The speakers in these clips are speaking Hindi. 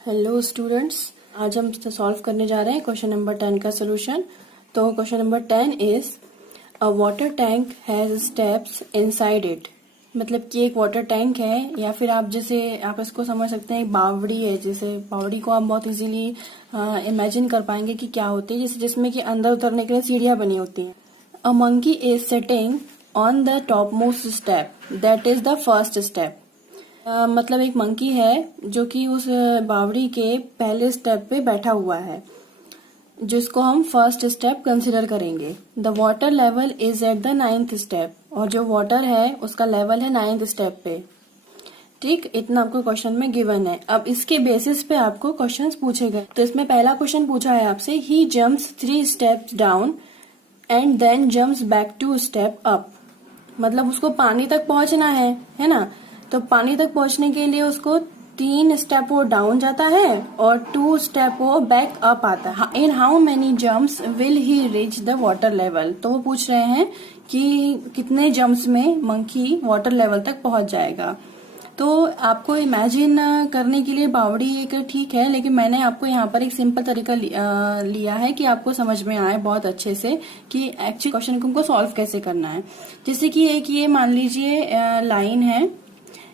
हेलो स्टूडेंट्स, आज हम सॉल्व करने जा रहे हैं क्वेश्चन नंबर 10 का सोल्यूशन। तो question number 10 is a water tank has steps inside it. मतलब कि एक वाटर टैंक है, या फिर आप इसको समझ सकते हैं एक बावड़ी है। जैसे बावड़ी को आप बहुत इजीली इमेजिन कर पाएंगे कि क्या होती है, जैसे जिसमें कि अंदर उतरने के लिए सीढ़ियां बनी होती हैं। A monkey is sitting on the top most step, that is the first step. मतलब एक मंकी है जो कि उस बावड़ी के पहले स्टेप पे बैठा हुआ है, जिसको हम फर्स्ट स्टेप कंसिडर करेंगे। The water level is at the 9th step, और जो वाटर है उसका लेवल है 9th स्टेप पे। ठीक, इतना आपको क्वेश्चन में गिवन है। अब इसके बेसिस पे आपको क्वेश्चंस पूछे गए। तो इसमें पहला क्वेश्चन पूछा है आपसे, he jumps 3 steps down and then jumps back 2 step up. मतलब उसको पानी तक पहुंचना है ना। तो पानी तक पहुंचने के लिए उसको 3 स्टेप वो डाउन जाता है और 2 स्टेप वो बैक अप आता है। In how many jumps will he reach the water level. तो वो पूछ रहे हैं कि कितने जम्प्स में मंकी वाटर लेवल तक पहुंच जाएगा। तो आपको इमेजिन करने के लिए बावड़ी एक ठीक है, लेकिन मैंने आपको यहाँ पर एक सिंपल तरीका लिया है कि आपको समझ में आए बहुत अच्छे से कि एक्चुअली क्वेश्चन को सॉल्व कैसे करना है। जैसे कि एक ये मान लीजिए लाइन है,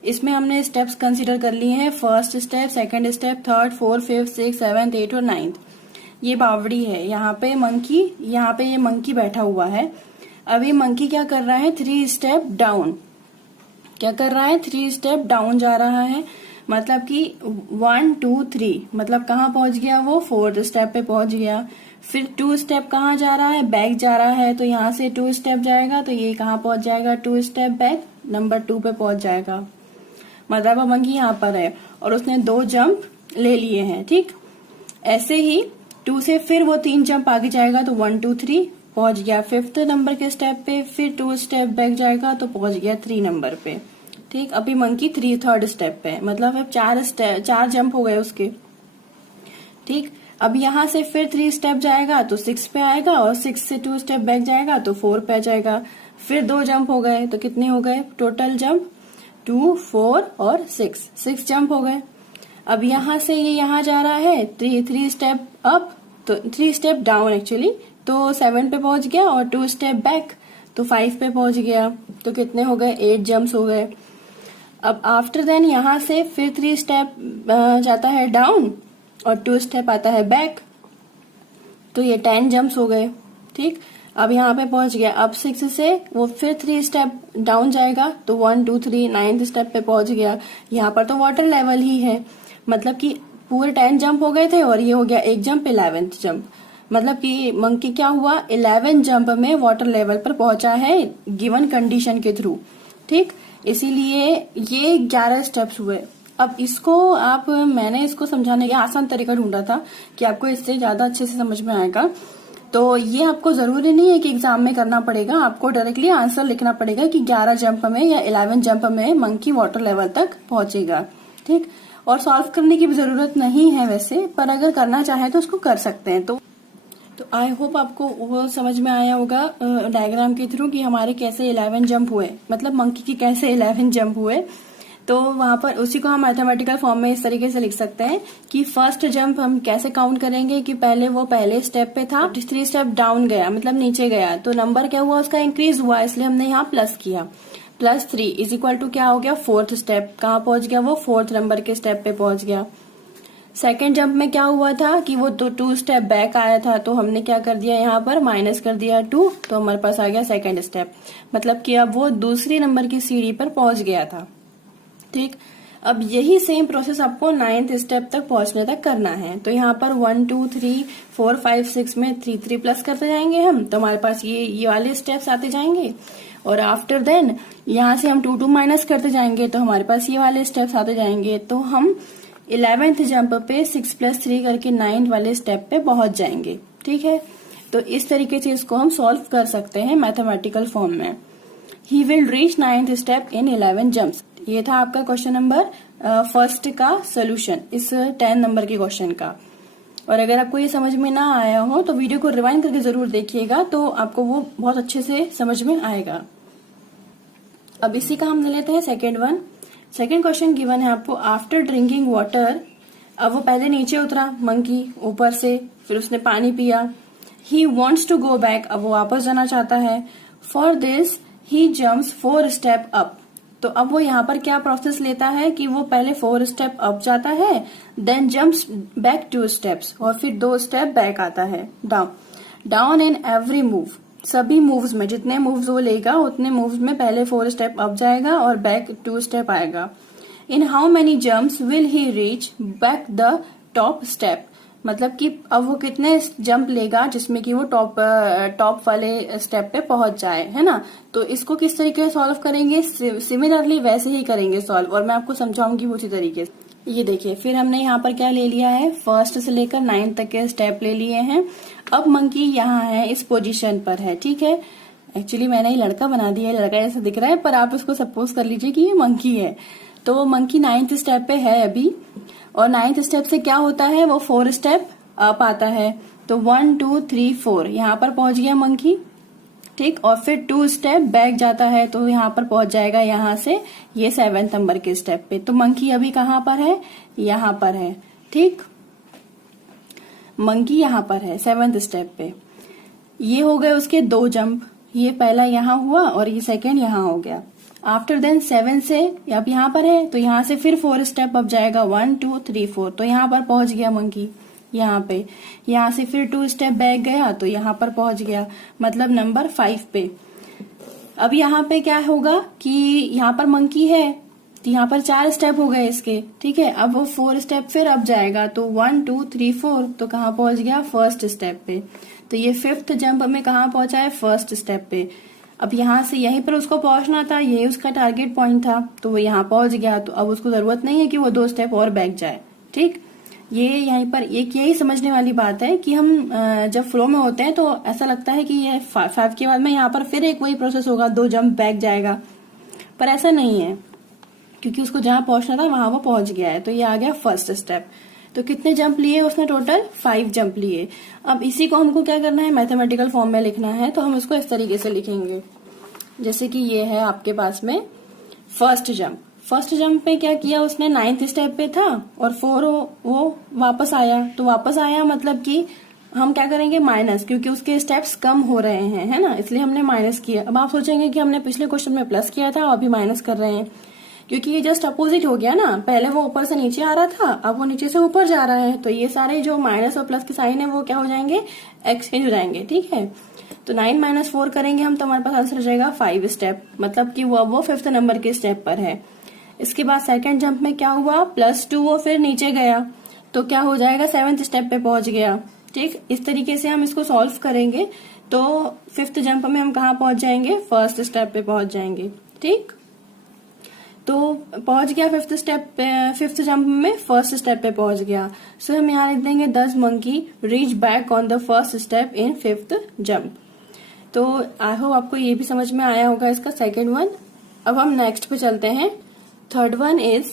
इसमें हमने स्टेप्स कंसीडर कर लिए हैं। First step, second step, third, fourth, fifth, six, seventh, 8 और 9th। ये बावड़ी है, यहाँ पे ये मंकी बैठा हुआ है। अब ये मंकी क्या कर रहा है, 3 स्टेप डाउन। क्या कर रहा है, 3 स्टेप डाउन जा रहा है। मतलब कि 1 2 3, मतलब कहाँ पहुंच गया वो, 4th स्टेप पे पहुंच गया। फिर 2 स्टेप कहाँ जा रहा है, बैक जा रहा है। तो यहाँ से 2 स्टेप जाएगा तो ये कहाँ पहुंच जाएगा, 2 स्टेप बैक, नंबर 2 पे पहुंच जाएगा। मतलब अब मंकी यहाँ पर है और उसने 2 जंप ले लिए हैं। ठीक, ऐसे ही 2 से फिर वो 3 जंप आगे जाएगा तो 1 2 3 पहुंच गया 5th नंबर के स्टेप पे। फिर 2 स्टेप बैक जाएगा तो पहुंच गया 3 नंबर पे। ठीक, अभी मंकी 3rd स्टेप पे, मतलब अब 4 जंप हो गए उसके। ठीक, अब यहाँ से फिर 3 स्टेप जाएगा तो 6 पे आएगा, और 6 से 2 स्टेप बैक जाएगा तो 4 पे आ जाएगा। फिर 2 जंप हो गए तो कितने हो गए टोटल जंप, 2 4 और 6 जंप हो गए। अब यहाँ से ये यहाँ जा रहा है 3 स्टेप अप, तो 3 स्टेप डाउन एक्चुअली, तो 7 पे पहुंच गया, और 2 स्टेप बैक तो 5 पे पहुंच गया। तो कितने हो गए, 8 जंप्स हो गए। अब आफ्टर देन यहाँ से फिर 3 स्टेप जाता है डाउन और 2 स्टेप आता है बैक, तो ये 10 जंप्स हो गए। ठीक, अब यहाँ पे पहुंच गया। अब 6 से वो फिर 3 स्टेप डाउन जाएगा तो 1 2 3 9th स्टेप पे पहुंच गया। यहाँ पर तो वाटर लेवल ही है, मतलब कि पूरे 10 जंप हो गए थे और ये हो गया 1 जंप, 11th जंप। मतलब कि मंकी क्या हुआ, 11 जंप में वाटर लेवल पर पहुंचा है गिवन कंडीशन के थ्रू। ठीक, इसीलिए ये 11 स्टेप्स हुए। अब मैंने इसको समझाने का आसान तरीका ढूंढा था कि आपको इससे ज्यादा अच्छे से समझ में आएगा। तो ये आपको जरूरी नहीं है कि एग्जाम में करना पड़ेगा, आपको डायरेक्टली आंसर लिखना पड़ेगा कि 11 जंप में या 11 जंप में मंकी वाटर लेवल तक पहुंचेगा। ठीक, और सॉल्व करने की भी जरूरत नहीं है वैसे, पर अगर करना चाहे तो उसको कर सकते हैं। तो आई होप आपको वो समझ में आया होगा डायग्राम के थ्रू कि हमारे कैसे 11 जंप हुए, मतलब मंकी की कैसे 11 जंप हुए। तो वहां पर उसी को हम मैथमेटिकल फॉर्म में इस तरीके से लिख सकते हैं कि फर्स्ट जंप हम कैसे काउंट करेंगे कि वो पहले स्टेप पे था, 3 स्टेप डाउन गया, मतलब नीचे गया, तो नंबर क्या हुआ उसका, इंक्रीज हुआ, इसलिए हमने यहाँ प्लस किया। +3 इज इक्वल टू क्या हो गया, 4th स्टेप, कहाँ पहुंच गया वो, 4th नंबर के स्टेप पे पहुंच गया। सेकेंड जंप में क्या हुआ था कि वो 2 स्टेप बैक आया था, तो हमने क्या कर दिया, यहाँ पर माइनस कर दिया 2, तो हमारे पास आ गया 2nd स्टेप। मतलब कि अब वो दूसरी नंबर की सीढ़ी पर पहुंच गया था। ठीक, अब यही सेम प्रोसेस आपको 9th स्टेप तक पहुंचने तक करना है। तो यहाँ पर 1 2 3 4 5 6 में 3 3 प्लस करते जाएंगे हम, तो हमारे पास ये वाले स्टेप्स आते जाएंगे। और आफ्टर देन यहाँ से हम 2 2 माइनस करते जाएंगे, तो हमारे पास ये वाले स्टेप्स आते जाएंगे। तो हम 11th जंप पे 6 + 3 करके 9th वाले स्टेप पे पहुंच जाएंगे। ठीक है, तो इस तरीके से इसको हम सॉल्व कर सकते हैं मैथमेटिकल फॉर्म में। He will reach 9th step in 11 jumps. ये था आपका क्वेश्चन नंबर फर्स्ट का सोल्यूशन, इस 10 नंबर के क्वेश्चन का। और अगर आपको ये समझ में ना आया हो तो वीडियो को रिवाइंड करके जरूर देखिएगा, तो आपको वो बहुत अच्छे से समझ में आएगा। अब इसी का हम ले लेते हैं second one. Second question given है आपको, आफ्टर ड्रिंकिंग वाटर अब वो पहले नीचे उतरा मंकी ऊपर से, फिर उसने पानी पिया। He wants to go back, अब वो वापस जाना चाहता है। For this he jumps 4 step up, तो अब वो यहाँ पर क्या प्रोसेस लेता है कि वो पहले 4 स्टेप अप जाता है, देन जम्प्स बैक 2 स्टेप्स, और फिर 2 स्टेप बैक आता है down. Down in every move, सभी मूव्स में, जितने मूव्स वो लेगा उतने मूव्स में पहले 4 स्टेप अप जाएगा और बैक 2 स्टेप आएगा। In how many jumps will he reach back the top step, मतलब कि अब वो कितने जंप लेगा जिसमें कि वो टॉप वाले स्टेप पे पहुंच जाए, है ना। तो इसको किस तरीके से सॉल्व करेंगे, सिमिलरली वैसे ही करेंगे सॉल्व, और मैं आपको समझाऊंगी उसी तरीके से। ये देखिए, फिर हमने यहाँ पर क्या ले लिया है, 1st से लेकर 9th तक के स्टेप ले लिए हैं। अब मंकी यहाँ है, इस पोजीशन पर है, ठीक है। एक्चुअली मैंने ये लड़का बना दिया है, लड़का ऐसा दिख रहा है, पर आप इसको सपोज कर लीजिए कि ये मंकी है। तो वो मंकी 9th स्टेप पे है अभी, और 9th स्टेप से क्या होता है, वो 4 स्टेप अप आता है। तो 1 2 3 4 यहाँ पर पहुंच गया मंकी, ठीक। और फिर 2 स्टेप बैक जाता है, तो यहाँ पर पहुंच जाएगा यहाँ से ये 7th नंबर के स्टेप पे। तो मंकी अभी कहाँ पर है, यहाँ पर है, ठीक। मंकी यहाँ पर है 7th स्टेप पे। ये हो गए उसके 2 जंप, ये पहला यहाँ हुआ और ये सेकेंड यहाँ हो गया। आफ्टर देन 7 से अब यहाँ पर है, तो यहाँ से फिर 4 स्टेप अप जाएगा, 1 2 3 4, तो यहाँ पर पहुंच गया मंकी यहाँ पे। यहाँ से फिर 2 स्टेप बैक गया तो यहाँ पर पहुंच गया, मतलब नंबर 5 पे। अब यहाँ पे क्या होगा कि यहाँ पर मंकी है, तो यहाँ पर 4 स्टेप हो गए इसके, ठीक है। अब वो 4 स्टेप फिर अब जाएगा, तो 1 2 3 4, तो कहाँ पहुंच गया, 1st स्टेप पे। तो ये 5th जंप में कहाँ पहुंचा है, 1st स्टेप पे। अब यहाँ से यहीं पर उसको पहुंचना था, यही उसका टारगेट पॉइंट था, तो वो यहाँ पहुंच गया। तो अब उसको जरूरत नहीं है कि वो 2 स्टेप और बैक जाए, ठीक। ये यहीं पर एक यही समझने वाली बात है कि हम जब फ्लो में होते हैं तो ऐसा लगता है कि ये 5 के बाद में यहाँ पर फिर एक वही प्रोसेस होगा, 2 जंप बैक जाएगा, पर ऐसा नहीं है, क्योंकि उसको जहां पहुंचना था वहां वो पहुंच गया है। तो ये आ गया 1st स्टेप। तो कितने जंप लिए उसने, टोटल 5 जंप लिए। अब इसी को हमको क्या करना है, मैथमेटिकल फॉर्म में लिखना है, तो हम इसको इस तरीके से लिखेंगे, जैसे कि ये है आपके पास में 1st जंप। 1st जंप पे क्या किया उसने, 9th स्टेप पे था और 4 वो वापस आया। तो वापस आया मतलब कि हम क्या करेंगे, माइनस, क्योंकि उसके स्टेप्स कम हो रहे हैं, है ना, इसलिए हमने माइनस किया। अब आप सोचेंगे कि हमने पिछले क्वेश्चन में प्लस किया था और अभी माइनस कर रहे हैं, क्योंकि ये जस्ट अपोजिट हो गया ना। पहले वो ऊपर से नीचे आ रहा था, अब वो नीचे से ऊपर जा रहा है, तो ये सारे जो माइनस और प्लस के साइन है वो क्या हो जाएंगे, एक्सचेंज हो जाएंगे, ठीक है। तो 9 - 4 करेंगे हम, तो हमारे पास आंसर हो जाएगा 5 स्टेप, मतलब कि वो 5th नंबर के स्टेप पर है। इसके बाद 2nd जंप में क्या हुआ, +2 वो फिर नीचे गया, तो क्या हो जाएगा, 7th स्टेप पे पहुंच गया, ठीक। इस तरीके से हम इसको सॉल्व करेंगे, तो 5th जंप में हम कहाँ पहुंच जाएंगे, 1st स्टेप पे पहुंच जाएंगे, ठीक। तो पहुंच गया 5th स्टेप पे, 5th जंप में 1st स्टेप पे पहुंच गया। सो हम यहाँ लिख देंगे 10 monkey reach back on the 1st step in 5th jump. तो आई होप आपको ये भी समझ में आया होगा इसका 2nd वन। अब हम नेक्स्ट पे चलते हैं। 3rd one is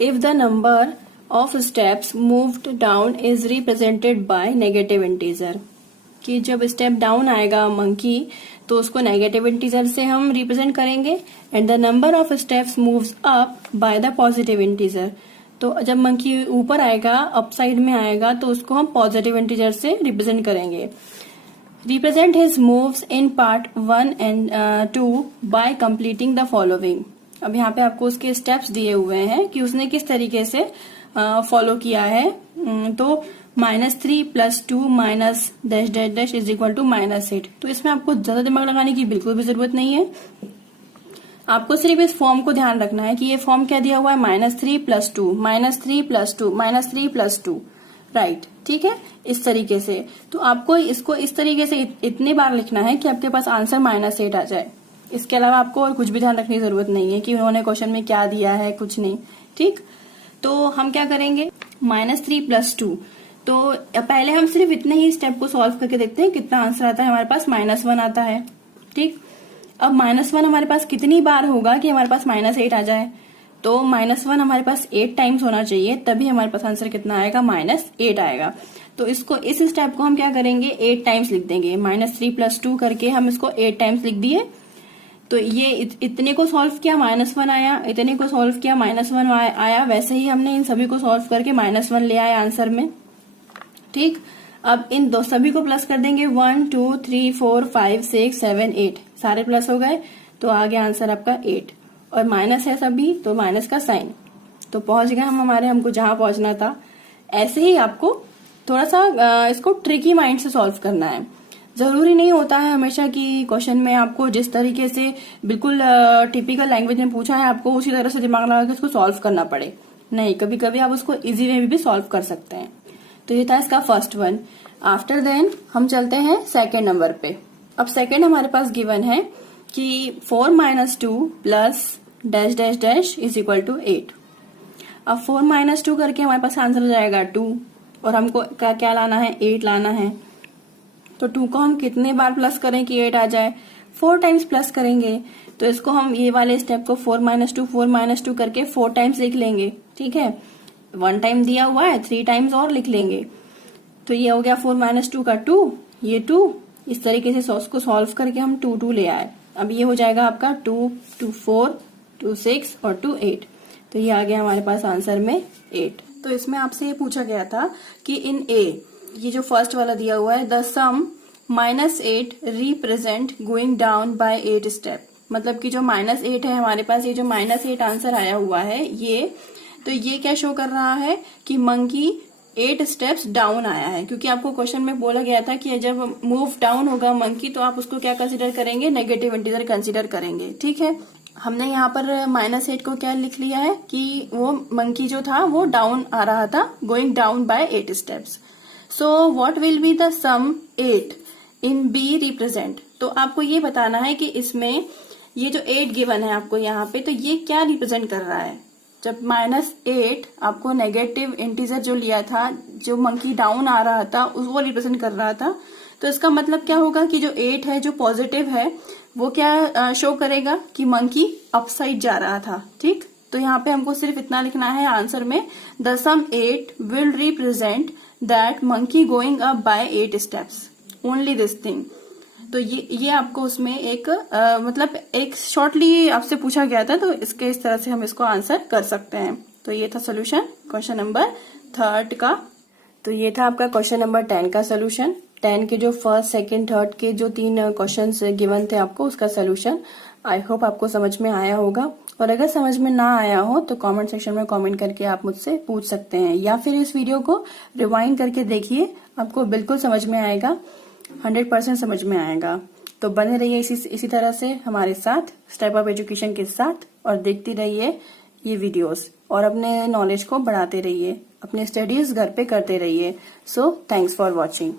if the number of steps moved down is represented by negative integer, कि जब स्टेप डाउन आएगा मंकी तो उसको नेगेटिव इंटीजर से हम रिप्रेजेंट करेंगे, and the number of steps moves up by the positive integer. तो जब मंकी ऊपर आएगा, अप साइड में आएगा, तो उसको हम पॉजिटिव इंटीजर से रिप्रेजेंट करेंगे। Represent his moves in part 1 and 2 bye completing the following. अब यहाँ पे आपको उसके स्टेप्स दिए हुए हैं कि उसने किस तरीके से फॉलो किया है। तो -3 + 2 - इज इक्वल टू -8। तो इसमें आपको ज्यादा दिमाग लगाने की बिल्कुल भी जरूरत नहीं है, आपको सिर्फ इस फॉर्म को ध्यान रखना है कि ये फॉर्म क्या दिया हुआ है, -3 + 2 -3 + 2 -3 + 2, राइट, ठीक है, इस तरीके से। तो आपको इसको इस तरीके से इतनी बार लिखना है कि आपके पास आंसर -8 आ जाए। इसके अलावा आपको और कुछ भी ध्यान रखने की जरूरत नहीं है कि उन्होंने क्वेश्चन में क्या दिया है, कुछ नहीं, ठीक। तो हम क्या करेंगे, -3 + 2, तो पहले हम सिर्फ इतने ही स्टेप को सॉल्व करके देखते हैं कितना आंसर आता है। हमारे पास -1 आता है, ठीक। अब -1 हमारे पास कितनी बार होगा कि हमारे पास -8 आ जाए, तो -1 हमारे पास 8 टाइम्स होना चाहिए, तभी हमारे पास आंसर कितना आएगा, -8 आएगा। तो इसको, इस स्टेप को हम क्या करेंगे, 8 टाइम्स लिख देंगे। -3 + 2 करके हम इसको 8 टाइम्स लिख दिए। तो ये इतने को सॉल्व किया -1 आया, इतने को सॉल्व किया -1 आया, वैसे ही हमने इन सभी को सॉल्व करके -1 ले आए आंसर में। ठीक, अब इन दो सभी को प्लस कर देंगे, 1 2 3 4 5 6 7 8 सारे प्लस हो गए, तो आ गया आंसर आपका 8। और माइनस है सभी, तो माइनस का साइन, तो पहुंच गए हम हमको जहां पहुंचना था। ऐसे ही आपको थोड़ा सा इसको ट्रिकी माइंड से सॉल्व करना है। जरूरी नहीं होता है हमेशा कि क्वेश्चन में आपको जिस तरीके से बिल्कुल टिपिकल लैंग्वेज में पूछा है आपको उसी तरह से दिमाग लगा के उसको सॉल्व करना पड़े। नहीं, कभी कभी आप उसको इजी वे में भी सॉल्व कर सकते हैं। तो ये था इसका फर्स्ट वन। आफ्टर देन हम चलते हैं सेकेंड नंबर पे। अब सेकेंड हमारे पास गिवन है कि 4 - 2 plus dash dash dash is equal to 8। अब 4 - 2 करके हमारे पास आंसर हो जाएगा 2, और हमको क्या लाना है, 8 लाना है। तो 2 को हम कितने बार प्लस करें कि 8 आ जाए, 4 टाइम्स प्लस करेंगे। तो इसको हम ये वाले स्टेप को 4 - 2 करके 4 टाइम्स लिख लेंगे। ठीक है, 1 टाइम दिया हुआ है, 3 टाइम्स और लिख लेंगे। तो ये हो गया 4 - 2 का 2, ये 2, इस तरीके से उसको सॉल्व करके हम 2 2 ले आए। अब ये हो जाएगा आपका 2 2 4 2 6 और 2 8। तो ये आ गया हमारे पास आंसर में 8। तो इसमें आपसे ये पूछा गया था कि इन ए, ये जो फर्स्ट वाला दिया हुआ है, the sum -8 represent going down by 8 step. मतलब कि जो -8 है हमारे पास, ये जो -8 आंसर आया हुआ है ये, तो ये क्या शो कर रहा है कि मंकी 8 स्टेप्स डाउन आया है। क्योंकि आपको क्वेश्चन में बोला गया था कि जब मूव डाउन होगा मंकी तो आप उसको क्या कंसीडर करेंगे, नेगेटिव इंटीजर कंसीडर करेंगे। ठीक है, हमने यहाँ पर -8 को क्या लिख लिया है कि वो मंकी जो था वो डाउन आ रहा था, going down by 8 steps. So what will be the sum 8 in B represent. तो आपको ये बताना है कि इसमें ये जो 8 गिवन है आपको यहाँ पे, तो ये क्या रिप्रेजेंट कर रहा है। जब -8 आपको नेगेटिव इंटीजर जो लिया था, जो मंकी डाउन आ रहा था वो रिप्रेजेंट कर रहा था, तो इसका मतलब क्या होगा कि जो 8 है जो पॉजिटिव है वो क्या शो करेगा कि मंकी अपसाइड जा रहा था। ठीक, तो यहाँ पे हमको सिर्फ इतना लिखना है आंसर में, the sum 8 will represent that monkey going up by 8 steps, only this thing. तो ये आपको उसमें एक मतलब एक शॉर्टली आपसे पूछा गया था, तो इसके इस तरह से हम इसको आंसर कर सकते हैं। तो ये था सोल्यूशन क्वेश्चन नंबर 3 का। तो ये था आपका क्वेश्चन नंबर 10 का सोल्यूशन। 10 के जो फर्स्ट, सेकंड, थर्ड के जो 3 क्वेश्चंस गिवन थे आपको, उसका सोल्यूशन। आई होप आपको समझ में आया होगा, और अगर समझ में ना आया हो तो कमेंट सेक्शन में कमेंट करके आप मुझसे पूछ सकते हैं, या फिर इस वीडियो को रिवाइंड करके देखिए, आपको बिल्कुल समझ में आएगा, 100% समझ में आएगा। तो बने रहिए इसी तरह से हमारे साथ, स्टेप अप एजुकेशन के साथ, और देखते रहिए ये वीडियोस, और अपने नॉलेज को बढ़ाते रहिए, अपने स्टडीज घर पे करते रहिए। So thanks for watching.